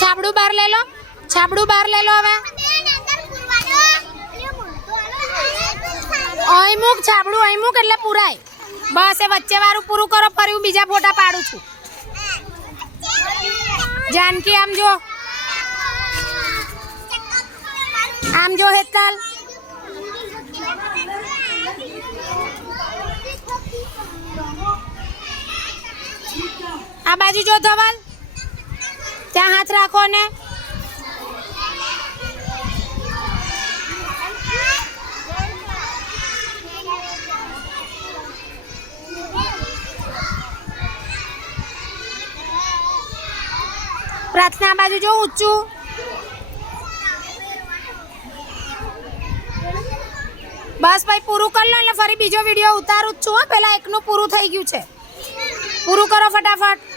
છાબડું બહાર લઈ લો, છાબડું બહાર લઈ લો. હવે અહીં મૂક છાબડું, અહીં મૂક એટલે પૂરાય. બસ એ વચ્ચે વાળું પૂરું કરો, ફરી હું બીજા ફોટા પાડું છું. જાનકી આમ જો, આમ જો હેતલ. આ બાજુ જો ધવલ, ત્યાં હાથ રાખો ને. પ્રાર્થના આ બાજુ જો ઊંચું. બસ ભાઈ પૂરું કરી લો એટલે ફરી બીજો વિડીયો ઉતારું જ છું. પેલા એકનું પૂરું થઈ ગયું છે, પૂરું કરો ફટાફટ.